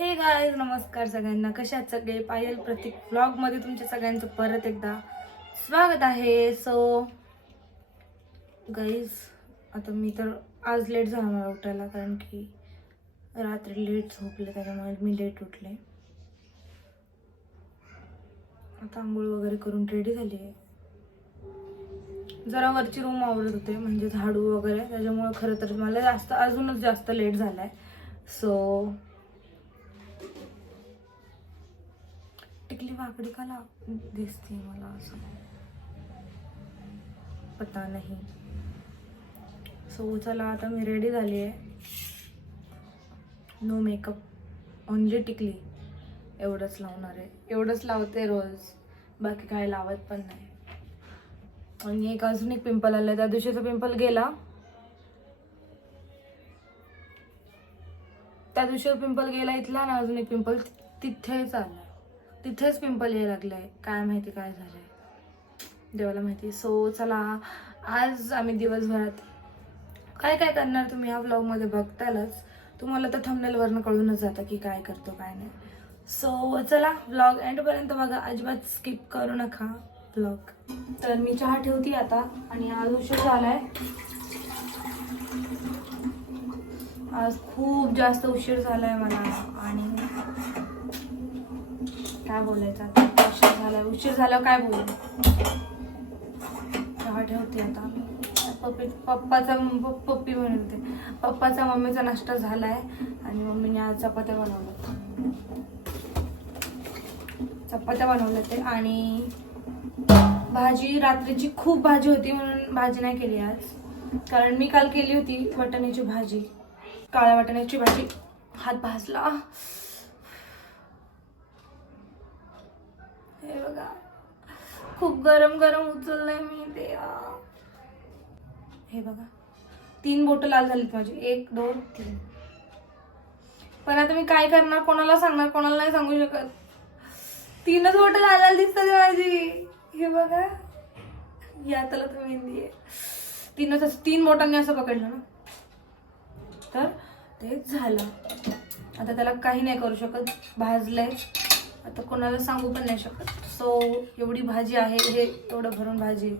हे गाय नमस्कार सगळ्यांना. कशा सगळे? पायल प्रतीक ब्लॉगमध्ये तुमच्या सगळ्यांचं परत एकदा स्वागत आहे. सो गाईज आता मी तर आज लेट झाला मला उठायला कारण की रात्री लेट झोपले त्याच्यामुळे मी लेट उठले. आता आंघोळ वगैरे करून रेडी झाली आहे. जरा वरची रूम आवडत होते म्हणजे झाडू वगैरे त्याच्यामुळे खरं तर मला जास्त अजूनच जास्त लेट झाला आहे सो टिकली वाकडी का दिसते मला असं. पता नाही. सो चला आता मी रेडी झाली आहे नो मेकअप ओनली टिकली एवढंच लावणार आहे. एवढंच लावते रोज. बाकी काय लावत पण नाही. आणि एक अजून एक पिंपल आलाय. त्या दिवशीचा पिंपल गेला. त्या दिवशी पिंपल गेला इथला ना अजून एक पिंपल तिथेच आलाय. तिथेच पिंपल यायला लागलाय. काय माहिती काय झालंय. देवाला माहिती सो चला आज आम्ही दिवसभरात काय काय करणार तुम्ही ह्या ब्लॉगमध्ये बघतालच. तुम्हाला तर थंबनेलवरनं कळूनच जातं की काय करतो काय नाही. सो चला ब्लॉग एंडपर्यंत बघा. अजिबात स्किप करू नका ब्लॉग तर मी चहा ठेवते आता आणि आज उशीर झालाय. आज खूप जास्त उशीर झालाय मला आणि काय बोलायचं आता? उशीर झालाय. उशीर झालं काय बोलू? चहा ठेवते आता. पप्पी पप्पाचा प- पप्पी बनवते. पप्पाचा मम्मीचा नाश्ता झालाय आणि मम्मीने आज चपात्या बनवल्या. चपात्या बनवल्या ते आणि भाजी रात्रीची खूप भाजी होती म्हणून भाजी नाही केली आज. कारण मी काल केली होती वाटाण्याची भाजी. काळ्या वाटाण्याची भाजी. हात भाजला. हे बघा. खूप गरम गरम उचललंय मी ते हे बघा. तीन बोट लाल झालीत माझी. एक दोन तीन. पण आता मी काय करणार? कोणाला सांगणार? कोणाला नाही सांगू शकत. तीनच बोट लाल लाल दिसतात माझी. हे बघा. या त्याला तर मेहंदी आहे. तीनच असं- तीन बोटांनी असं पकडलं ना. तर तेच झालं. आता त्याला काही नाही करू शकत. भाजलंय. आता कोणाला सांगू पण नाही शकत. सो एवढी भाजी आहे हे एवढं भरून भाजी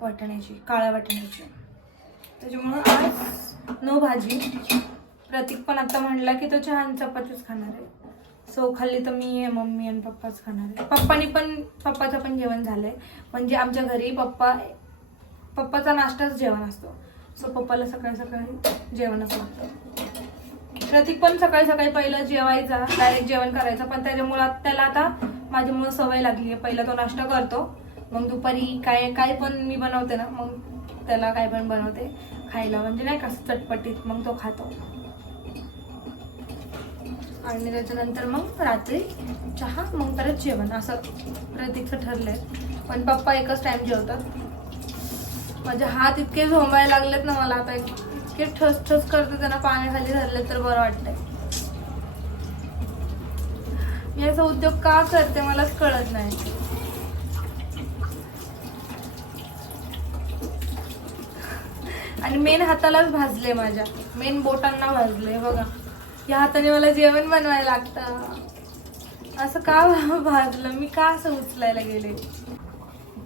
वाटण्याची काळ्या वाटण्याची. त्याच्यामुळं आज नो भाजी. प्रतीक पण आता म्हणला की तो छान चपातीच खाणार आहे. सो खाल्ली तर मी आहे मम्मी आणि पप्पाच खाणार आहे. पप्पानी पण पप्पाचं पण जेवण झालं आहे म्हणजे आमच्या घरी पप्पा पप्पाचा नाश्ताच जेवण असतो. सो पप्पाला सकाळी सकाळी जेवणच लागतं. प्रतीक पण सकाळी सकाळी पहिलं जेवायचा डायरेक्ट जेवण करायचं. पण त्याच्यामुळं त्याला आता माझ्यामुळं सवय लागली आहे. पहिला तो नाश्ता करतो. मग दुपारी काय काय पण मी बनवते ना मग त्याला काय पण बनवते. खायला म्हणजे नाही का चटपटीत मग तो खातो. आणि त्याच्यानंतर मग रात्री चहा मग परत जेवण. असं प्रतीकचं ठरलंय. पण पप्पा एकच टाइम जेवतात. माझे हात इतके झोंबायला लागलेत ना मला आता इतके ठस ठस करते त्यांना पाण्याखाली धरले तर बरं वाटतंय. मी असा उद्योग का करते मलाच कळत नाही. आणि मेन हातालाच भाजले माझ्या. मेन बोटांना भाजले बघा. या हाताने मला जेवण बनवायला लागतं. असं का भाजलं? मी का असं उचलायला गेले?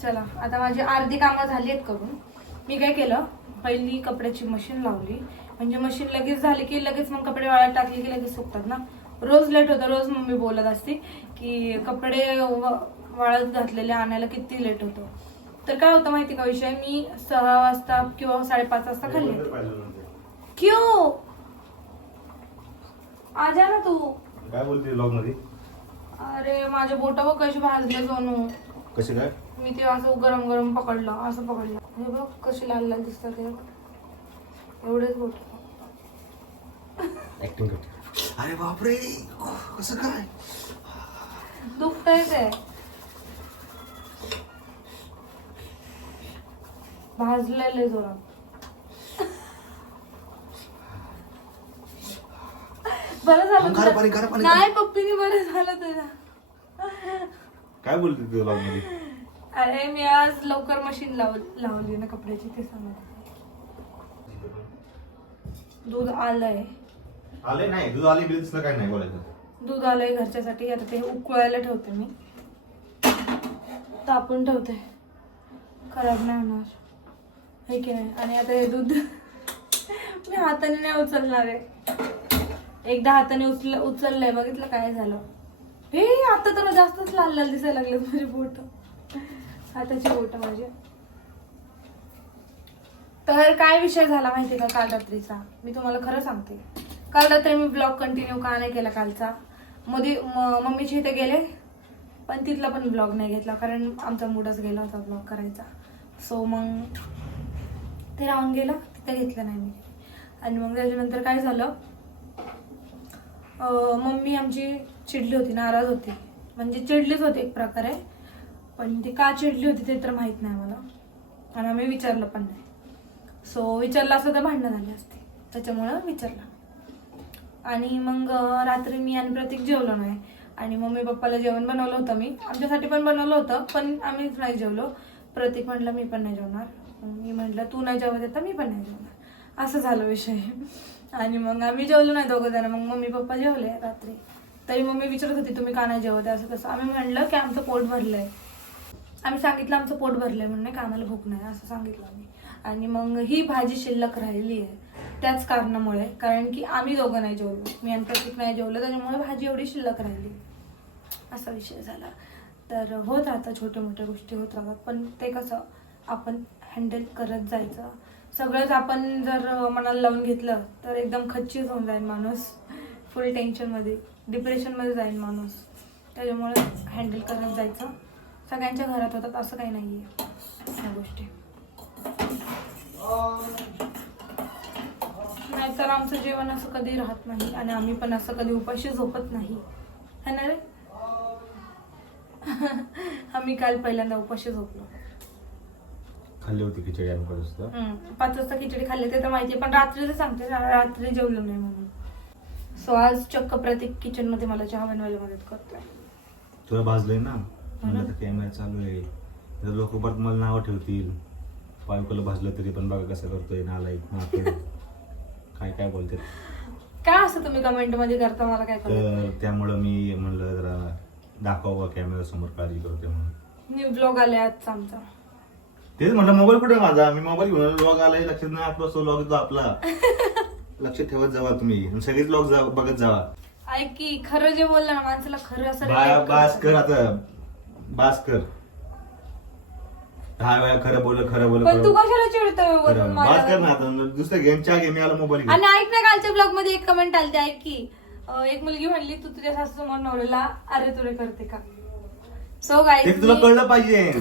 चला आता माझी अर्धी कामं झाली आहेत करून. मी काय केलं? पहिली कपड्याची मशीन लावली. म्हणजे मशीन लगेच झाली की लगेच मग कपडे वाळत टाकले की लगेच सुकतात ना? रोज लेट होतं रोज मम्मी बोलत असते की कपडे वाळत घातलेले आणायला किती लेट होतं. तर काय होतं माहिती का विषय? मी सहा वाजता किंवा साडेपाच वाजता खाल्ली. क्यों? आजा ना तू. काय बोलते लॉगमध्ये? अरे माझे बोट कशी भाजले सोनू? कसे काय? मी ते असं गरम गरम पकडलं असं पकडलं. हे बघ कशी लाल लाल दिसतात हे. एवढेच ऍक्टिंग करते. अरे बापरे कसं काय? दुखतंय ते. भाजलेले जोरात. बरं झालं तुला. नाही पप्पीने बरं झालं तुला. काय बोलते ते लॉगमध्ये? अरे मी आज लवकर मशीन लाव लावली ना कपड्याची ते सांगत होते. दूध आलंय. आले नाही दूध आली बिल दिसलं काय नाही बोलायचं. दूध आलंय घरच्यासाठी आता ते उकळायला ठेवते मी. तापून ठेवते. खराब नाही होणार. हे की नाही? आणि आता हे दूध मी हाताने नाही उचलणार आहे. एकदा हाताने उचल उचललंय बघितलं काय झालं? हे आता तर जास्तच लाल लाल दिसायला लागले माझे बोट. हाताची बोट माझी म्हणजे. तर काय विषय झाला माहिती का काल रात्रीचा मी तुम्हाला खरं सांगते. काल रात्री मी ब्लॉग कंटिन्यू का नाही केला कालचा? मध्ये म- मम्मीच्या इथे गेले पण तिथला पण ब्लॉग नाही घेतला कारण आमचा मूडच गेला होता ब्लॉग करायचा. सो मग ते राहून गेलं तिथे घेतलं नाही मी. आणि मग त्याच्यानंतर काय झालं मम्मी आमची चिडली होती नाराज होती. म्हणजे चिडलीच होती एक प्रकारे. पण ती का चिडली होती ते तर माहीत नाही मला. आणि आम्ही विचारलं पण नाही. सो विचारलं असं तर भांडणं झाली असते. त्याच्यामुळं विचारलं. आणि मग रात्री मी आणि प्रतीक जेवलो नाही. आणि मम्मी पप्पाला जेवण बनवलं होतं मी. आमच्यासाठी पण बनवलं होतं पण आम्हीच नाही जेवलो. प्रतीक म्हटलं मी पण नाही जेवणार. मी म्हटलं तू नाही जेवत आहे तर मी पण नाही जेवणार. असं झालं विषय. आणि मग आम्ही जेवलो नाही दोघं जण. मग मम्मी पप्पा जेवले रात्री. तरी मम्मी विचारत होती तुम्ही का नाही जेवत आहे? असं कसं आम्ही म्हणलं की आमचं पोट भरलंय. आम्ही सांगितलं आमचं पोट भरलंय म्हणून नाही का आम्हाला भूक नाही असं सांगितलं आम्ही. आणि मग ही भाजी शिल्लक राहिली आहे त्याच कारणामुळे कारण की आम्ही दोघं नाही जेवलो. मी आणि प्रतीक नाही जेवलो त्याच्यामुळे भाजी एवढी शिल्लक राहिली. असा विषय झाला. तर होत राहतात छोट्या मोठ्या गोष्टी होत राहतात पण ते कसं आपण हँडल करत जायचं. सगळंच आपण जर मनाला लावून घेतलं तर एकदम खच्चीच होऊन जाईल माणूस. फुल टेन्शनमध्ये डिप्रेशनमध्ये जाईल माणूस. त्याच्यामुळे हँडल करत जायचं. सगळ्यांच्या घरात होतात असं काही नाही आहे ह्या गोष्टी नाहीतर आमचं जेवण असं कधी राहत नाही आणि आम्ही पण असं कधी उपाशी झोपत नाही. है ना रे? आम्ही काल पहिल्यांदा उपाशी झोपलो. खाल्ली होती खिचडी आम्ही करत असतो हम्म, पाच वाजता खिचडी खाल्ली ते तर माहिती पण रात्रीचं सांगते रात्री जेवलो नाही म्हणून. सो आज चक्क प्रतीक किचनमध्ये मला चहा बनवायला मदत करतोय. तुला भाजलंय ना? म्हणलं आता कॅमेरा चालू आहे. लोक परत मला नावं ठेवतील. पायकोला भाजलं तरी पण बघा कसं करतोय नालायक नाके काय काय बोलते काय असं तुम्ही कमेंटमध्ये करता? मला काय तर त्यामुळं मी म्हणलं जरा दाखवा कॅमेरा समोर काळजी करतोय म्हणून. न्यू ब्लॉग आले आजचा आमचा. तेच म्हणलं मोबाईल कुठे माझा? मी मोबाईल घेऊन लॉग आलाय लक्षात नाही आपला तो लॉग येतो आपला. लक्षात ठेवत जावा तुम्ही. आणि सगळेच लॉग जा बघत जावा. ऐक की खरं जे बोललं ना माणसाला खरं असं relate बास कर करतं. आता. बास कर दहा वेळा खरं बोल खरं बोल पण तू खरं कशाला चिडतोय खरं. वरून बास कर ना? आता दुसरं गेम च्या गेम आला मोबाईल आणि ऐक ना कालच्या ब्लॉगमध्ये एक कमेंट आलते ऐक की अं, एक मुलगी म्हणली तू तुझ्या सासू समोर नवऱ्याला अरे तुरे करते का? सो गाय ते तुला कळलं पाहिजे.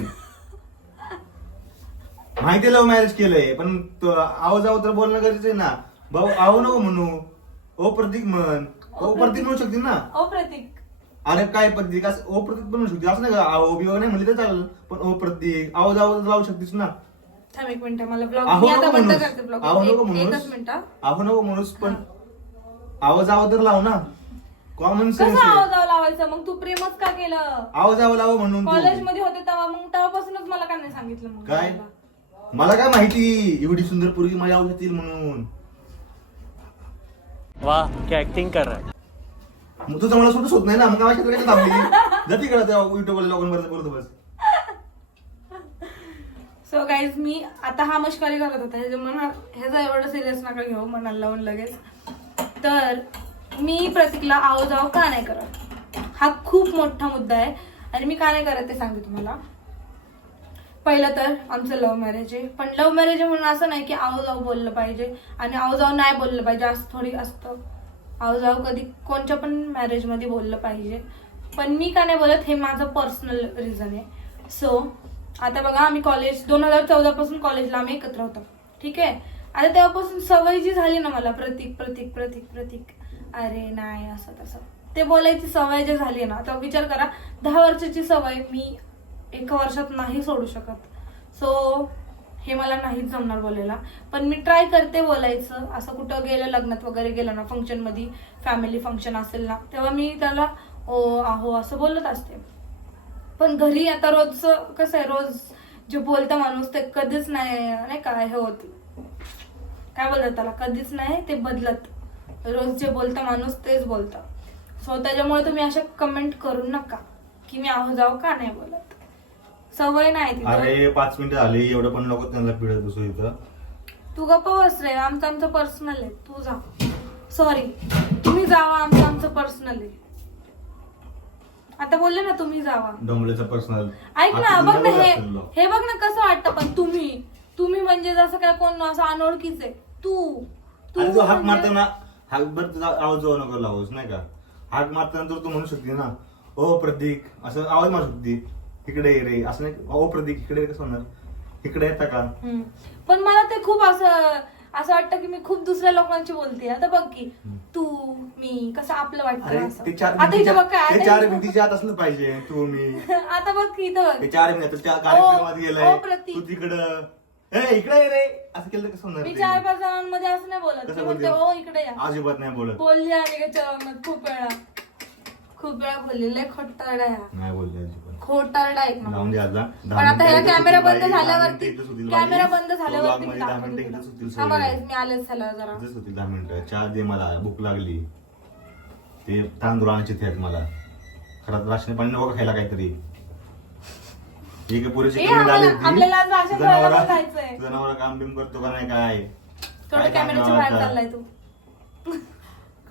माहिती लव्ह मॅरेज केलंय पण आव जाव तर बोलणं गरजेचं आहे ना. भाऊ आहो नको म्हणू. ओ प्रतीक म्हण. ओ प्रतीक म्हणू शकतील ना? ओ प्रतीक अरे काय प्रतीक? असं ओ प्रतीक पण म्हणू शकते. असं नाही का? आहो बिहो नाही म्हणले तर चालेल. पण ओ प्रतीक जाव तर लावू शकतेस ना. थांब एक मिनिट. मला ब्लॉग आहो मी आता नको बंद म्हणूस. करते ब्लॉग आहो नको म्हणूस. एकच मिनिट हा. आहो नको म्हणूस पण आवाज आव तर लाव ना. कॉमन सेन्स कसं आवाज आव लावायचं? मग तू प्रेमच का केलं? आवाज आव लाव म्हणून कॉलेज तू. मध्ये होते तेव्हा मग तेव्हापासूनच मला का नाही सांगितलं मग काय? मला? मला काय माहिती? एवढी सुंदर पोरगी माझ्या आवडतील म्हणून. वाह क्या एक्टिंग कर रहा है. मग तुझं मला सुटच होत नाही ना. मग माझ्या काय थांबली जा तिकडे त्या युट्यूबवर लॉग इन बोलतो बस. सो गाईज मी आता हा मस्करी करत होता. ह्याच्यामुळे ना ह्याचा एवढं सिरियस नका घेऊ मनाला लावून लगेच. तर मी प्रतीकला आव जाव का नाही करत? हा खूप मोठा मुद्दा आहे. आणि मी का नाही करत ते सांगते तुम्हाला. पहिलं तर आमचं लव्ह मॅरेज आहे. पण लव्ह मॅरेज म्हणून असं नाही की आव जाऊ बोललं पाहिजे. आणि आव जाऊ नाही बोललं पाहिजे. असं थोडी असतं. आव जाऊ कधी कोणत्या पण मॅरेजमध्ये बोललं पाहिजे. पण मी का नाही बोलत हे माझं पर्सनल रिझन आहे. सो आता बघा आम्ही कॉलेज दोन हजार चौदा पासून कॉलेजला आम्ही एकत्र होतो. ठीक आहे? आता तेव्हापासून सवय जी झाली ना मला प्रतीक प्रतीक प्रतीक प्रतीक. अरे नाही असं तसं. ते बोलायची सवय जी झाली ना आता विचार करा दहा वर्षाची सवय मी एका वर्षात नाही सोडू शकत. सो हे मला नाहीच जमणार बोलायला. पण मी ट्राय करते बोलायचं. असं कुठं गेलं लग्नात वगैरे गेलं ना फंक्शनमध्ये फॅमिली फंक्शन असेल ना तेव्हा मी त्याला ओ आहो असं बोलत असते. पण घरी आता रोज कसं आहे रोज जे बोलतं माणूस ते कधीच नाही नाही का हे होत. काय बोलतात त्याला? कधीच नाही ते बदलत. रोज जे बोलतं माणूस तेच बोलतं. सो त्याच्यामुळे तुम्ही अशा कमेंट करू नका. की मी आहो जाऊ का नाही बोलत. सवय नाही तिथं. अरे पाच मिनिटं झाली एवढं पण नको त्यांना पिढत बसू इथं. तू गप्प बस रे आमचं आमचं पर्सनल आहे. तू जा. सॉरी तुम्ही जावा आमचं आमचं पर्सनल आहे. आता बोलले ना तुम्ही जावा. डोंबल्याचा पर्सनल ऐक ना बघ ना हे हे बघ ना कसं वाटतं पण तुम्ही. तुम्ही म्हणजे जसं काय कोण असं अनोळखीच आहे. तू. तू हाक म्हणजे- मारताना हाक बर तुझा आवाज जाऊ नको लावूस नाही का? हाक मारताना तर तू म्हणू शकते ना ओ प्रतीक असं आवाज मारू शकते. इकडे ये रे. असं नाही ओ प्रतीक इकडे कसं होणार? इकडे येता का? हम्म. पण मला ते खूप असं असं वाटतं की मी खूप दुसऱ्या लोकांची बोलते. आता बघ की. तू मी कसं आपलं अरे वाटतं असं. ते चार आता इथं बघ काय ते आता चार इथं- भिंतीच्या आत असलं पाहिजे तू मी. आता बघ की इथं ते चार कार्यक्रमात ओ, गेलाय. ओ प्रतीक. तू तिकडं. ए इकडे ये रे. असं केलं तर कसं होणार मी ते? चार पाच जणांमध्ये असं नाही बोलत. मी म्हणते बोलते? हो इकडे या. अजिबात नाही बोलत. बोलली आणि का खूप वेळा खूप वेळा बोललेलं आहे खोटारडा आहे हा. नाही बोलले अजिबात. खोटारडा एक आता. पण आता ह्याला कॅमेरा बंद झाल्यावरती. कॅमेरा बंद तो झाल्यावरती मी आलेच झाला जरा. दहा मिनिटं. चहा दे मला भूक लागली. ते तांदूळ आणायचे आहेत मला. खरंच राशन पाणी नको खायला काहीतरी. ए, होती. आपल्याला आज राशन तुझा खायला नवरा-. तुझा नवरा काम बिम करतो का नाही काय? थोडं काय कॅमेऱ्याच्या सांगावं बाहेर आता? चाललाय तू.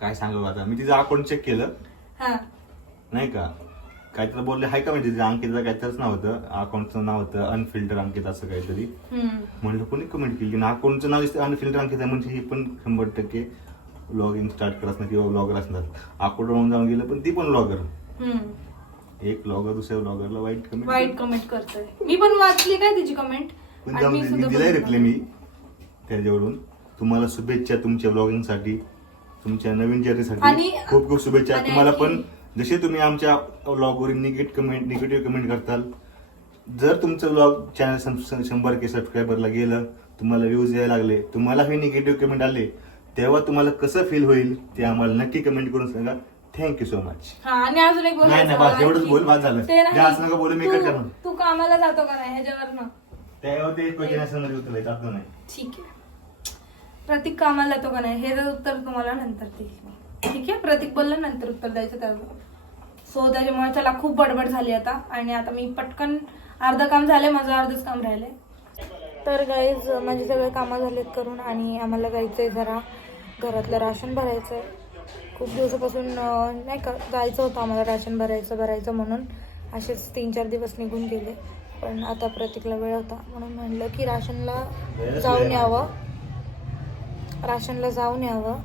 काय सांगू आता? मी तिचं अकाउंट चेक केलं. हा. नाही का? काहीतरी बोलले आहे का म्हणजे तिचं अंकितचं काहीतरीच नाव होतं अकाउंटचं नाव होतं अनफिल्टर अंकित असं काहीतरी. म्हणलं कोणी कमेंट केली ना अकाउंटचं नाव दिसतं अनफिल्टर अंकित आहे म्हणजे ही पण शंभर टक्के लॉग इन स्टार्ट करत नाही किंवा ब्लॉगर असणार. अकाउंट म्हणून जाऊन गेलं पण ती पण ब्लॉगर. एक ब्लॉगर दुसऱ्या ब्लॉगरला वाईट कमेंट वाईट कमेंट करतोय. मी पण वाचली काय तिची कमेंट पण जाऊन मी दिलाय रिप्लाय मी त्याच्यावरून. तुम्हाला शुभेच्छा तुमच्या ब्लॉगिंगसाठी तुमच्या नवीन जर्नीसाठी खूप खूप शुभेच्छा. तुम्हाला पण जसे तुम्ही आमच्या ब्लॉगवर निगेटिव्ह कमेंट निगेटिव्ह कमेंट करताल जर तुमचं ब्लॉग चॅनल शंभर के सबस्क्रायबरला गेलं तुम्हाला व्ह्यूज यायला लागले तुम्हाला हे निगेटिव्ह कमेंट आले तेव्हा तुम्हाला कसं फील होईल ते आम्हाला नक्की कमेंट करून सांगा थँक्यू सो मच हा आणि अजून एक नाही, नाही, बोलायचं बस, एवढंच. बोल, बस झालं. ते नाही. जास्त नका बोलू, मी कट करणार. तू कामाला जातो का नाही त्यावर ते क्वेश्चन उतरले जातो नाही ठीक आहे प्रतीक कामाला जातो का नाही हे उत्तर तुम्हाला नंतर देईल मी. ठीक आहे प्रतीक बोललं नंतर उत्तर द्यायचं त्याचं सो त्याच्यामुळे त्याला खूप बडबड झाली आता. आणि आता मी पटकन अर्ध काम झालंय माझं अर्धच काम राहिलंय. तर गाईज माझे सगळे कामं झालेत करून आणि आम्हाला जायचंय जरा घरातलं राशन भरायचं आहे खूप दिवसापासून नाही का जायचं होतं आम्हाला राशन भरायचं भरायचं म्हणून. असेच तीन चार दिवस निघून गेले. पण आता प्रतीकला वेळ होता. म्हणून म्हणलं की राशनला जाऊन यावं. राशनला जाऊन यावं.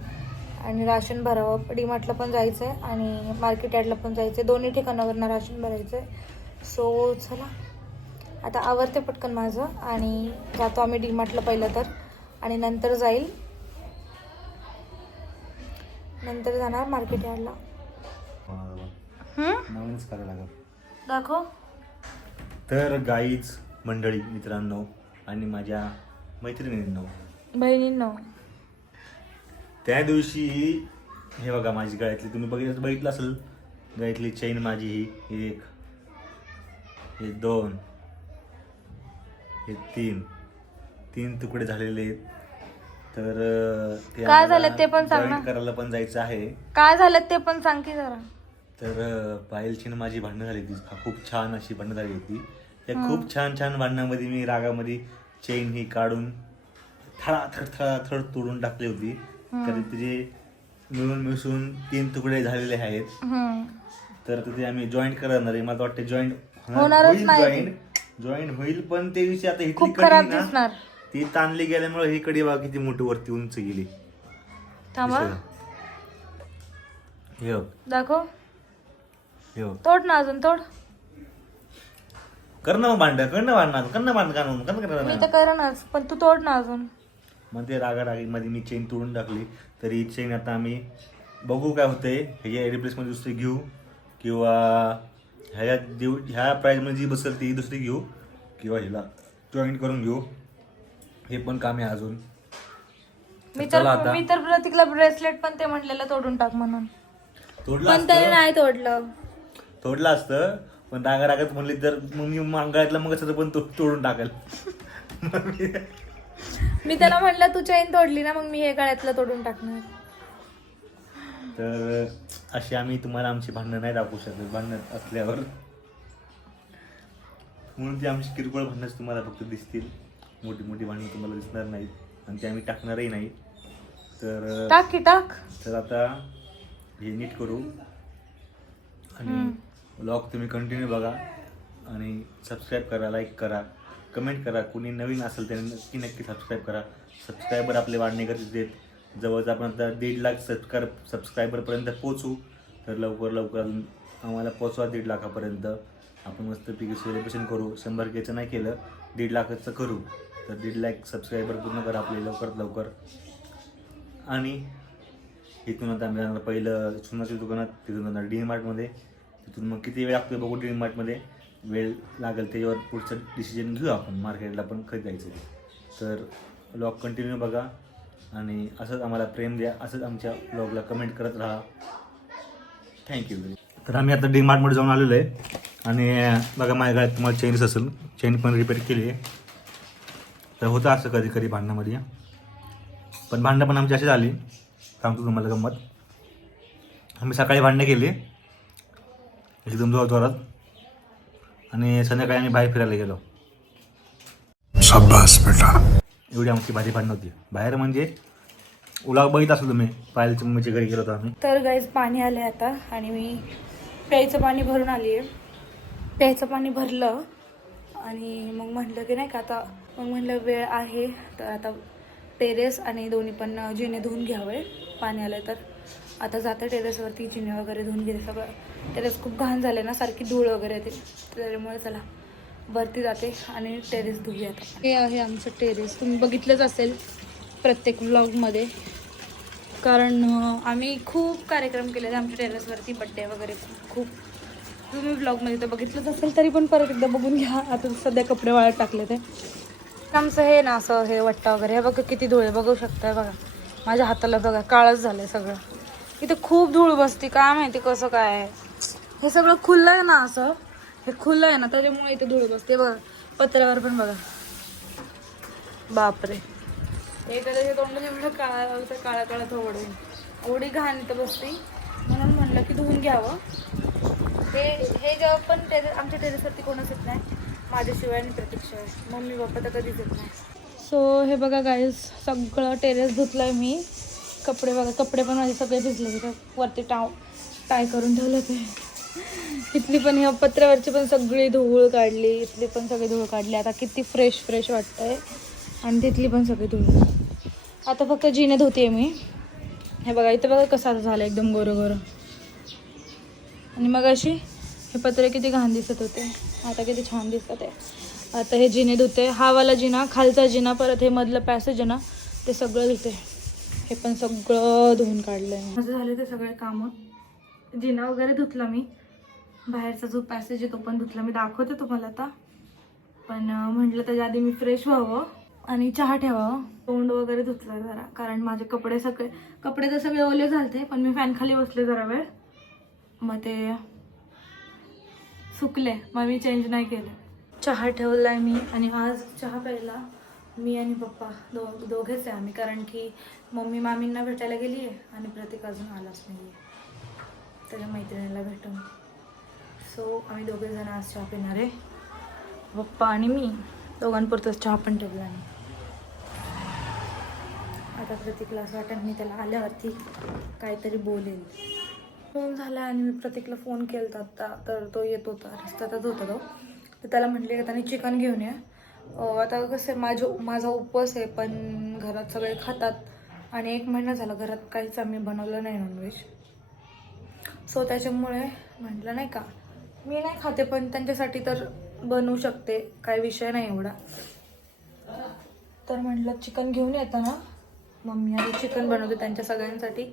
आणि राशन भरावं. डीमार्टला पण जायचं आहे आणि मार्केट यार्डला पण जायचं आहे दोन्ही ठिकाणावरनं राशन भरायचं आहे सो चला. आता आवरते पटकन माझं आणि जातो आम्ही डीमार्टला पहिलं तर. आणि नंतर जाईल. नंतर जाणार मार्केट यार्डला. नवीनच करायला लागेल. दाखव. तर गाईज मंडळी मित्रांनो आणि माझ्या मैत्रिणींनो. बहिणींनो. त्या दिवशी हे बघा माझी गळ्यातली तुम्ही बघितलं बघितलं असेल? गळ्यातली चैन माझी ही एक. हे दोन. हे तीन. तीन तुकडे झालेले आहेत. तर ते काय आम्हाला झालं ते पण सांग ना. joint करायला पण जायचं आहे. काय झालं ते पण सांग की जरा. तर अं, पायलची माझी भांडणं झाली होती. खूप छान अशी भांडणं झाली होती. त्या खूप छान छान भांडणामध्ये मी रागामध्ये चेन ही काढून थळाथड थळाथड तोडून टाकली होती. तर तिचे मिळून मिसळून तीन तुकडे झालेले आहेत. तर ते आम्ही जॉईंट करणार आहे. मला वाटतं जॉईंट होणारच नाही. ते. जॉईंट जॉईंट होईल पण ते विषय आता इथली कडी ना ती ताणली गेल्यामुळे ही कडी बघा किती मोठी वरती उंच गेली. थांबा? हे बघ, दाखव. हे बघ. तोड ना अजून तोड. कर ना भांड कर ना भांडण कर ना भांड काढून कर ना मी कर तर करणारच पण तू तोड ना अजून. मग ते रागारागीमध्ये मी चेन तोडून टाकली. तर ही चेन आता आम्ही बघू काय होतंय. ह्याच्या रिप्लेसमध्ये दुसरी घेऊ. किंवा ह्या देऊ ह्या प्राईजमध्ये जी बसेल ती दुसरी घेऊ. किंवा ह्याला जॉईंट करून घेऊ. हे पण काम आहे अजून. मी चला तर आता. मी तर प्रतीकला ब्रेसलेट पण ते म्हटलेलं तोडून टाक म्हणून. तोडलं पण त्याने असतं. नाही तोडलं. तोडलं असतं. पण रागा रागात म्हणले तर मग मी मांगायतला मग असं पण तो तोडून टाकेल. मी- त्याला म्हटलं तू चैन तोडली ना मग मी हे गळ्यातलं तोडून टाकणार. तर अशी आम्ही तुम्हाला आमची भांडणं नाही दाखवू शकत भांडणं असल्यावर. म्हणून ती आमची किरकोळ भांडणंच तुम्हाला फक्त दिसतील. मोठी मोठी भांडणं तुम्हाला दिसणार नाहीत आणि ते आम्ही टाकणारही नाही. तर टाक की टाक. तर आता हे नीट करू. आणि ब्लॉग तुम्ही कंटिन्यू बघा. आणि सबस्क्राईब करा लाईक करा. कमेंट करा. कोणी नवीन असेल त्याने नक्की नक्की सबस्क्राईब करा. सबस्क्रायबर आपले वाढणे गरजेचे आहेत. जवळच आपण आता दीड लाख सबस्क्राय सबस्क्रायबरपर्यंत पोचू तर लवकर लवकर अजून आम्हाला पोचवा दीड लाखापर्यंत. आपण मस्तपैकी सेलिब्रेशन करू. शंभर केचं नाही केलं. दीड लाखाचं करू. तर दीड लाख सबस्क्रायबर पूर्ण करा आपले लवकरात लवकर. आणि इथून आता आम्ही जाणार पहिलं सुनाच्या दुकानात. तिथून जाणार डी मार्टमध्ये तिथून मग किती वेळ लागतो बघू डी मार्टमध्ये वेळ लागेल त्याच्यावर पुढचं डिसिजन घेऊ आपण. मार्केटला पण खरेदायचं जायचं तर ब्लॉग कंटिन्यू बघा आणि असंच आम्हाला प्रेम द्या. असंच आमच्या ब्लॉगला कमेंट करत राहा. थँक्यू तर आम्ही आता डी मार्टमध्ये जाऊन आलेलो आहे. आणि बघा माझ्या गळ्यात तुम्हाला चेनच असेल. चेन पण रिपेअर केली आहे. तर होतं असं कधी कधी भांडणामध्ये. पण भांडणं पण आमची अशी झाली सांगतो तुम्हाला गंमत. आम्ही सकाळी भांडणं केली. एकदम जोरात आणि संध्याकाळी आम्ही बाहेर फिरायला गेलो. एवढी आमची भारी भांडणं होती. बाहेर म्हणजे उला बघित असलो तुम्ही पायल मम्मीच्या घरी गेलो होतो आम्ही. तर गाईज पाणी आले आता आणि मी प्यायचं पाणी भरून आली आहे प्यायचं पाणी भरलं आणि मग म्हटलं की नाही का आता मग म्हटलं वेळ आहे तर आता टेरेस आणि दोन्ही पण जिने धुवून घ्यावे. पाणी आलं तर. आता जाते टेरेसवरती चिन्हे वगैरे धुवून घेते सगळं. टेरेस खूप घाण झाले ना सारखी धूळ वगैरे येते. त्याच्यामुळे चला वरती जाते आणि टेरेस धुऊया आता. हे आहे आमचं टेरेस तुम्ही बघितलंच असेल प्रत्येक व्लॉगमध्ये कारण आम्ही खूप कार्यक्रम केलेले आमच्या टेरेसवरती बड्डे वगैरे खूप तुम्ही ब्लॉगमध्ये तर बघितलंच असेल तरी पण परत एकदा बघून घ्या. आता सध्या कपडे वाळत टाकले ते. आमचं हे ना असं हे वट्टा वगैरे. हे बघा किती धुळे बघू शकताय बघा. माझ्या हाताला बघा काळच झालं सगळं. इथे खूप धूळ बसते काय माहिती कसं काय हे सगळं खुलं आहे ना असं. हे खुलं आहे ना त्याच्यामुळे इथे धूळ बसते. बघा पत्र्यावर पण बघा. बापरे. एखाद्याच्या तोंडात एवढं काळा तर काळा काळा थोडं एवढी घाण इथं बसते. म्हणून म्हणलं की धुवून घ्यावं. हे हे जेव्हा पण टेरेस आमच्या टेरेसवरती कोणच येत नाही. माझ्याशिवाय आणि प्रतीक्षाशिवाय मम्मी पप्पा तर कधीच येत नाही. सो हे बघा गाईज सगळं टेरेस धुतलंय मी. कपडे बघा कपडे पण माझे सगळे भिजले होते वरती टाव टाय करून ठेवलं ते इथली पण ह्या पत्र्यावरची पण सगळी धूळ काढली इथली पण सगळी धूळ काढली. आता किती फ्रेश फ्रेश वाटतंय. आणि तिथली पण सगळी धूळ. आता फक्त जिने धुते मी. हे बघा इथं बघा कसं झालं एकदम गोरं गोरं आणि मग अशी हे पत्रे किती घाण दिसत होते. आता किती छान दिसतात आहे आता हे जिने धुते. हा वाला जिना खालचा जिना परत हे मधलं पॅसेज आहे ना ते सगळं धुते. हे पण सगळं धुवून काढलंय माझं झाले ते सगळे कामं. जिना वगैरे धुतला मी. बाहेरचा जो पॅसेज आहे तो पण धुतला. मी दाखवते तुम्हाला आता. पण म्हटलं त्याच्या आधी मी फ्रेश व्हावं आणि चहा ठेवावं. तोंड वगैरे धुतलं जरा. कारण माझे कपडे सगळे कपडे तर सगळे ओले झालते पण मी फॅन खाली बसले जरा वेळ. मग ते सुकले. मग मी चेंज नाही केलं. चहा ठेवलाय मी. आणि आज चहा प्यायला मी आणि पप्पा दो दोघेच आहे आम्ही. कारण की मम्मी मामींना भेटायला गेली आहे आणि प्रतीक अजून आलाच नाही आहे त्याच्या मैत्रिणीला भेटून. सो आम्ही दोघे जण आज चहा पिणार आहे. पप्पा आणि मी दोघांपुरतंच चहा पण ठेवला आहे. आता प्रतीकला असं वाटतं मी त्याला आल्यावरती काहीतरी बोलेल. फोन झाला आणि मी प्रतीकला फोन केला होता तर तो येत होता. रस्त्यातच होता तो. तर त्याला म्हटले की त्याने चिकन घेऊन या. आता कसं आहे माझं माझा उपवास आहे पण घरात सगळे खातात. आणि एक महिना झाला घरात काहीच आम्ही बनवलं नाही नॉनव्हेज सो त्याच्यामुळे म्हटलं नाही का मी नाही खाते पण त्यांच्यासाठी तर बनवू शकते काय विषय नाही एवढा. तर म्हटलं चिकन घेऊन येताना मम्मी आधी चिकन बनवते त्यांच्या सगळ्यांसाठी.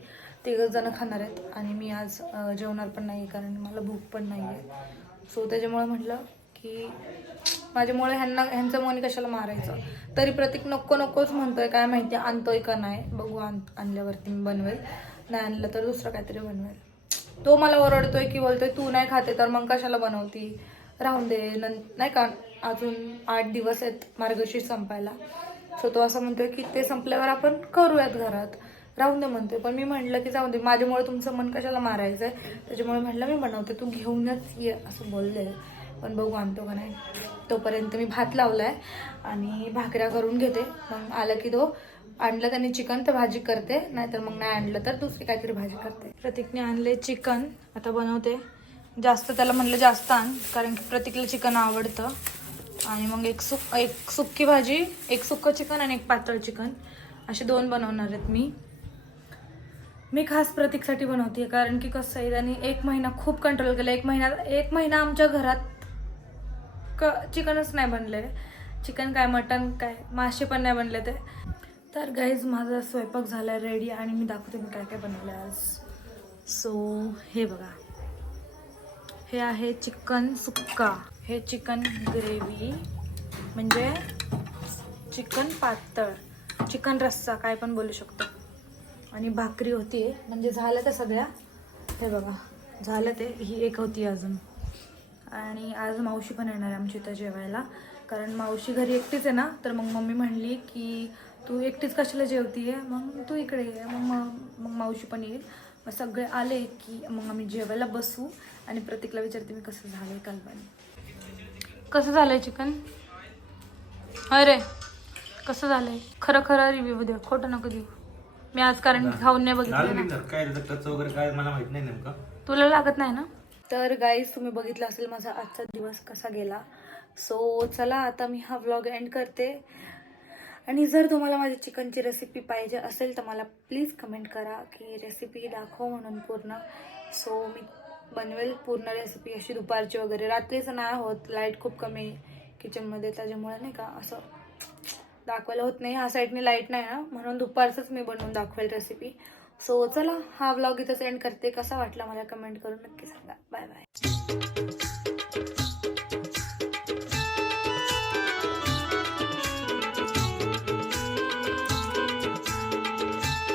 तिघच जण खाणार आहेत आणि मी आज जेवणार पण नाही कारण मला भूक पण नाही आहे सो त्याच्यामुळे म्हटलं की माझ्यामुळे ह्यांना ह्यांचं मन कशाला मारायचं? तरी प्रतीक नको नकोच म्हणतोय काय माहिती आणतोय का नाही. बघू आण आणल्यावरती मी बनवेल. नाही आणलं तर दुसरं काहीतरी बनवेल. तो मला ओरडतोय की बोलतोय तू नाही खाते तर मग कशाला बनवती? राहून दे नं नाही का अजून आठ दिवस आहेत मार्गशीर्ष संपायला. सो तो असं म्हणतोय की ते संपल्यावर आपण करूयात घरात. राहून दे म्हणतोय. पण मी म्हटलं की जाऊ दे माझ्यामुळे तुमचं मन कशाला मारायचं आहे त्याच्यामुळे म्हटलं मी बनवते तू घेऊनच ये असं बोलले. पण बघू आणतो का नाही. तोपर्यंत मी भात लावला आहे आणि भाकऱ्या करून घेते. मग आलं की तो आणलं त्याने चिकन तर भाजी करते. नाहीतर मग नाही आणलं तर दुसरी काहीतरी भाजी करते. प्रतीकने आणले चिकन. आता बनवते. जास्त त्याला म्हणलं जास्त आण कारण की प्रतीकला चिकन आवडतं. आणि मग एक सुक एक सुक्की भाजी एक सुक्कं चिकन आणि एक पातळ चिकन. असे दोन बनवणार आहेत मी. मी खास प्रतीकसाठी बनवते कारण की कसं आहे त्याने एक महिना खूप कंट्रोल केला. एक महिना एक महिना आमच्या घरात क चिकनच नाही बनले चिकन काय मटन काय मासे पण नाही बनले ते. तर गाईज माझा स्वयंपाक झाला रेडी आणि मी दाखवते मी काय काय बनवलं आज. सो हे बघा. हे आहे चिकन सुक्का. हे चिकन ग्रेव्ही म्हणजे चिकन पातळ. चिकन रस्सा काय पण बोलू शकतो. आणि भाकरी होती म्हणजे झालं त्या सगळ्या. हे बघा झालं ते ही एक होती अजून. आणि आज मावशी पण येणार आहे आमची इथं जेवायला. कारण मावशी घरी एकटीच आहे ना तर मग मम्मी म्हणली की तू एकटीच कशाला जेवतीये? मग तू इकडे ये. मग मग मावशी पण येईल. मग सगळे आले की मग आम्ही जेवायला बसू आणि प्रतीकला विचारते मी कसं झालंय कालवानी कसं झालंय चिकन? अरे कसं झालंय? खरं खरं रिव्ह्यू देऊ खोटं नको देऊ. मी आज कारण खाऊन नाही बघितलं ना. काय त्याचं टच वगैरे काय मला माहीत नाही नेमकं. तुला लागत नाही ना? तर गाईज तुम्ही बघितलं असेल माझा आजचा दिवस कसा गेला. सो चला आता मी हा व्लॉग एंड करते. आणि जर तुम्हाला माझी चिकनची रेसिपी पाहिजे असेल तर मला प्लीज कमेंट करा की रेसिपी दाखव म्हणून पूर्ण. सो मी बनवेल पूर्ण रेसिपी अशी दुपारची वगैरे. रात्रीचं नाही होत लाइट खूप कमी किचनमध्ये त्याच्यामुळे नाही का असं दाखवायला होत नाही. ह्या साईडने लाइट नाही ना म्हणून दुपारचंच मी बनवून दाखवेल रेसिपी सो चला हा व्लॉग इथंच एंड करते. कसा वाटला मला कमेंट करून नक्की सांगा. Bye bye